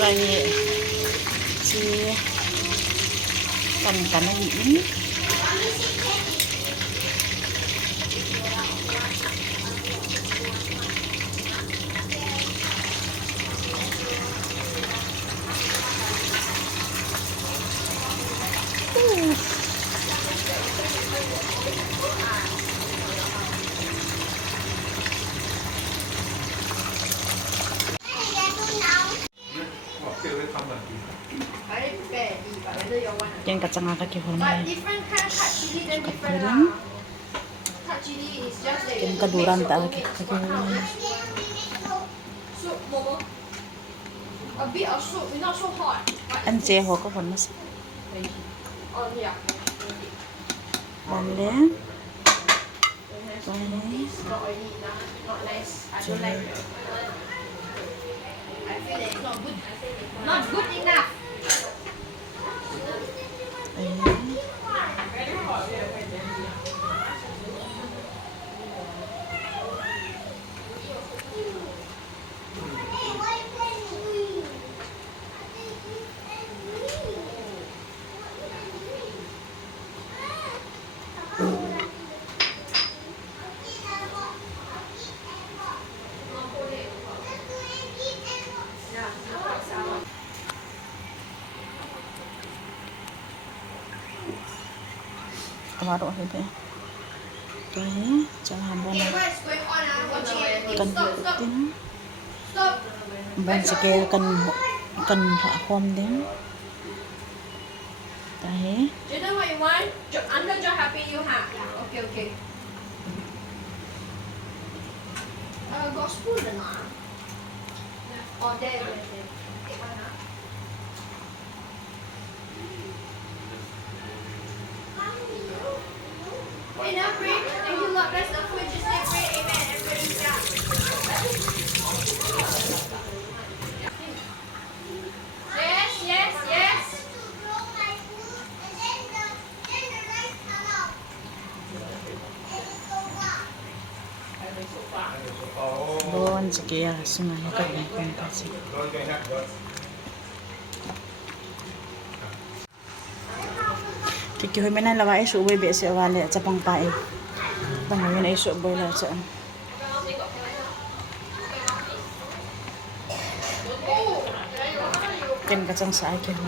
Rồi chị cần cả nó nhỉ. Yan kacang agak kihon na kapiling. Yan kaduran ta agak kihon na. Anh chế hồ có phần nó sẽ bắn lên Not good enough. Taruh gitu ya. Tuh ya, jangan banyak ikan putih. Ban sige ikan akwam din. Tahe. Do you know what you want? Under your happy you have. Okay, okay. Got spoon or not? Oh, there. Hey, now pray. Thank you, Lord. Bless the food. Just say pray. Amen. Everybody shout. Yes, yes, yes. Bon sige ya, sumaya ka din kung kasi. Kikihoy man na lawa isu uwi besi awale sa pangpae. Pangayon ay isu boy la sa. Ken kacang sa akin.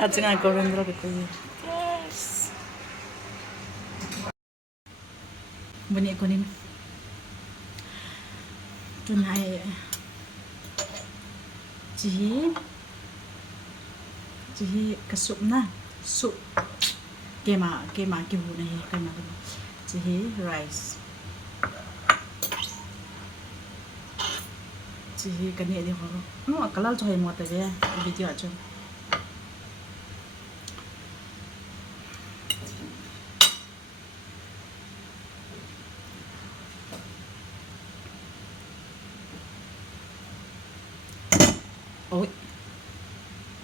At nga ko rin ro ko. Yes. Bani ko nin. Tunay. Ji kasup na. Soup. Kema ki hu na hi kema. Ji rice. Ji kani di ho. No akalal cho hai mo ta ya video acho. Ôi.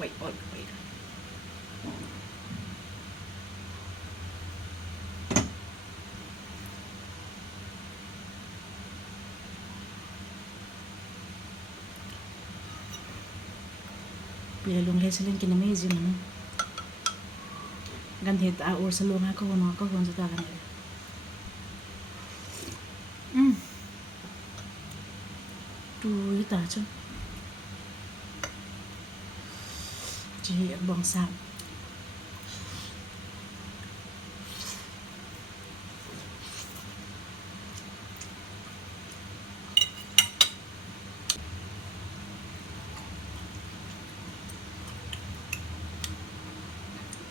Wait. Pilalong leselin kinamazing ano. Ganhit aur sa lunga ko sa tagan. Tui ta chứ. Chị bong sạm.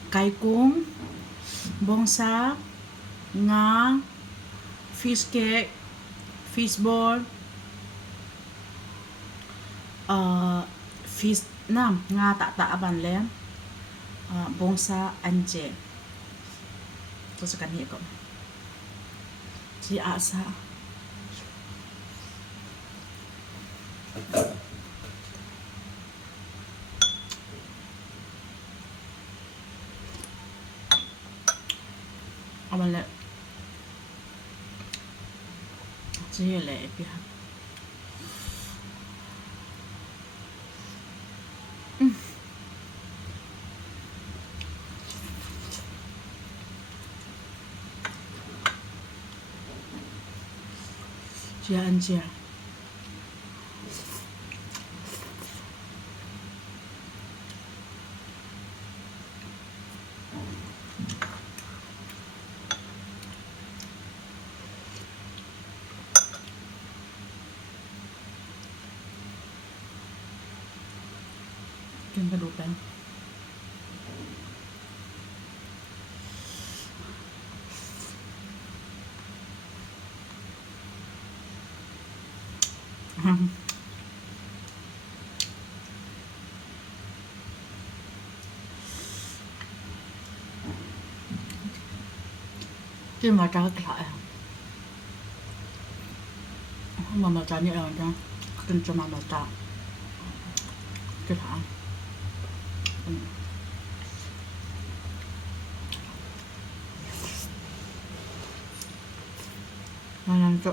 Kai kung, bong sạm, nga, fish cake, fish ball, fish nam nga ta aban le bongsa anje to sa kanhi ko si asa มันเลย这些来一遍。这安姐。กินกระดูกเป็นกินมาจากไหนมาจากนี่เองนะกินจะมาจากกระถาง Malam tu.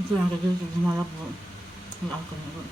Itu yang tadi semalam pun aku pun.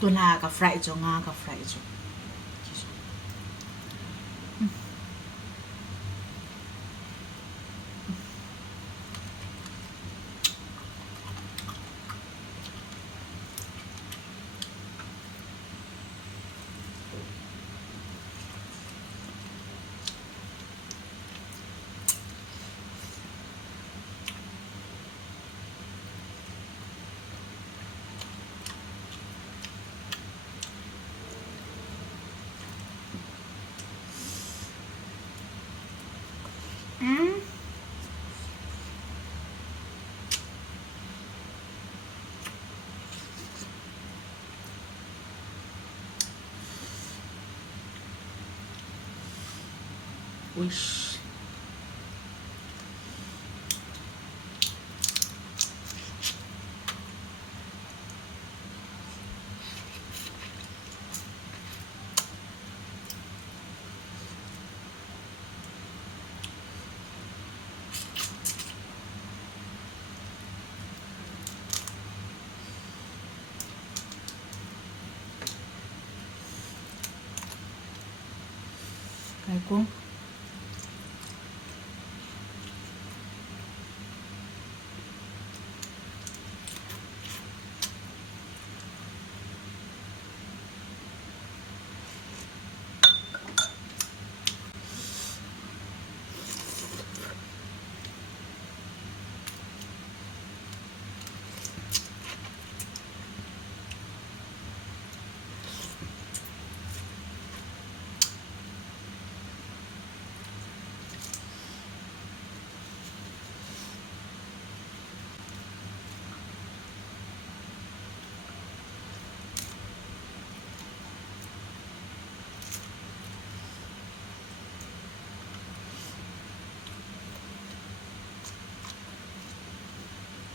Tôi là cà phê cho Nga cà phê cho. Wish. Cái cuốn.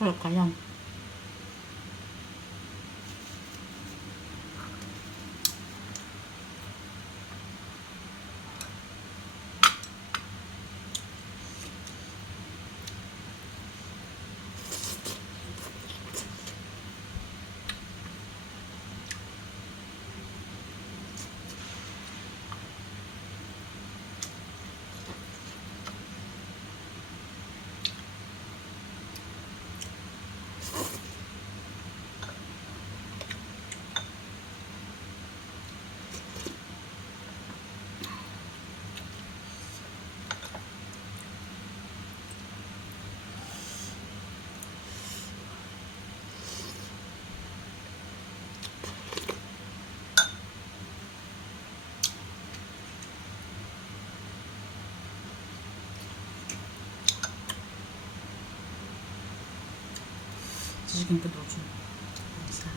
Rất cá nhân. chicken ka doon. Bongsa.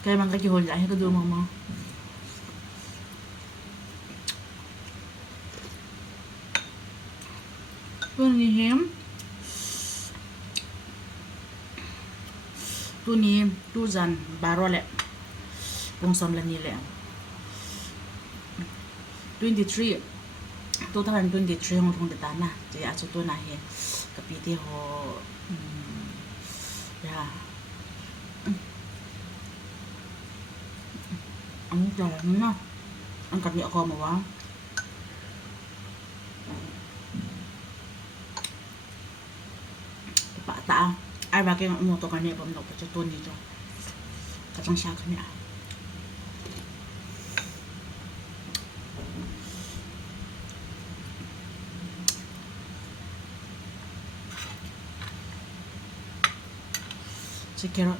Kaya man kakihol ay ka doon mama. Tuh ni hem. Tuh ni tu zan baro le. Bongsam la ni le. 23 2023 hong thong de ta na. Ji a chu tu na he. Kapi ti ho ya. Ang jalan na. Ang kami ako mawa. Ta ai ba cái một tổ cái này bấm đọc cho tôi đi cho cả trong sao cái này chỉ carrot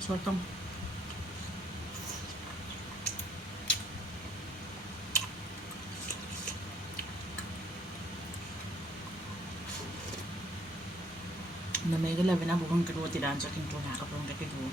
sotong na may gala na bukan kedua tidak anjak itu nak kapal kedua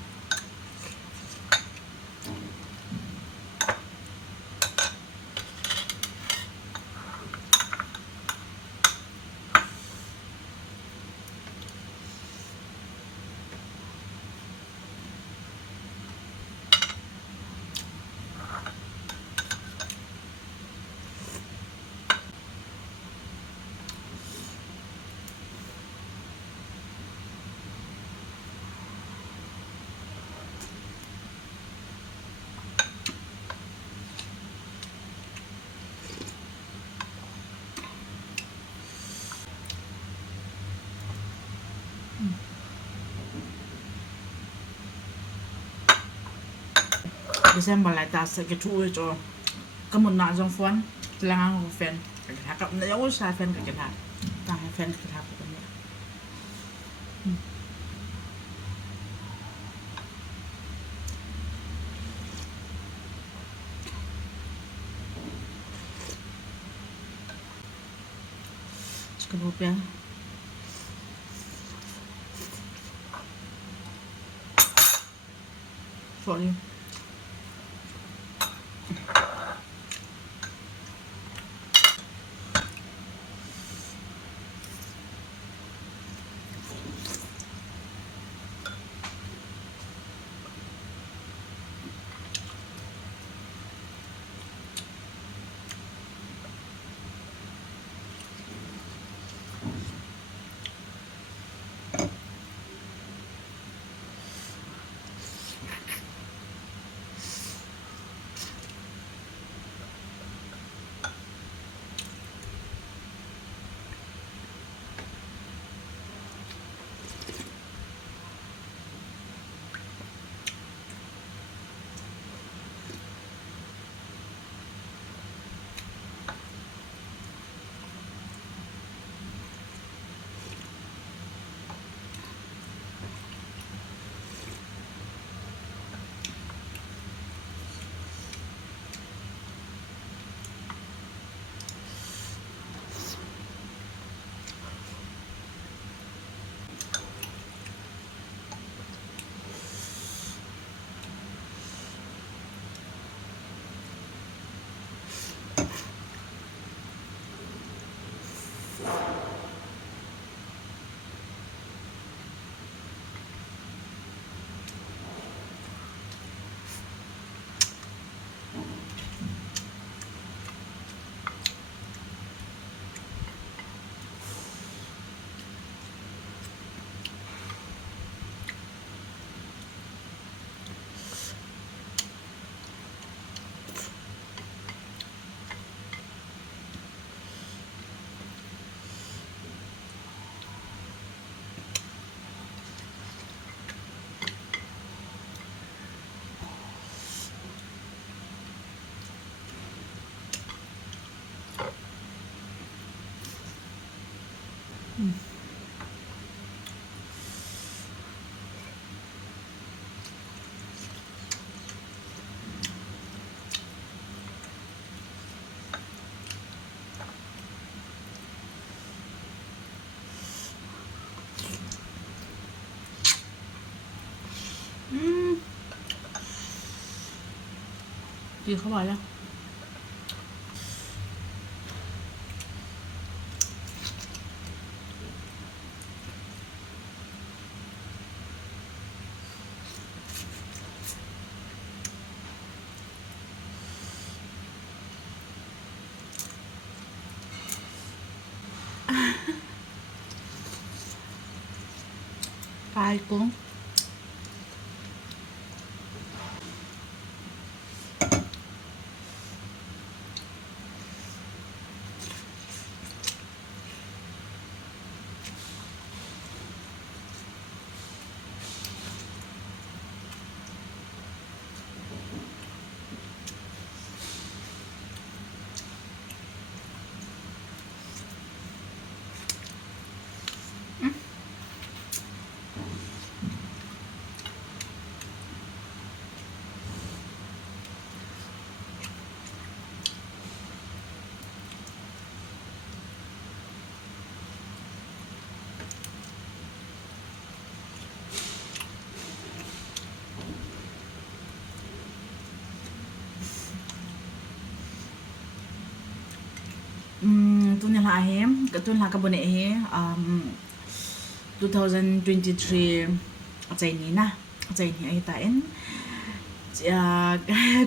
Desember lại ta sẽ cái chui cho có một nọ trong phun là ngang fan cái hạt cộng nếu sai fan cái hạt ta hay fan cái hạt của mình Skopje. Sorry. กินเข้าไปแล้วปลายกุ้งtuần là hem cái tuần là cái bữa này he 2023 chạy ní na chạy ní ai tại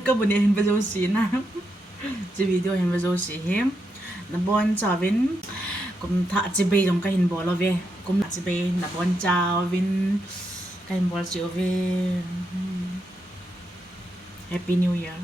cái bữa này bây giờ xí na chỉ video hiện bây giờ xí hem là bọn cháu vin cũng thà chỉ bây trong cái hình bò lo về cũng chỉ bây là bọn cháu vin cái hình bò chiều về Happy New Year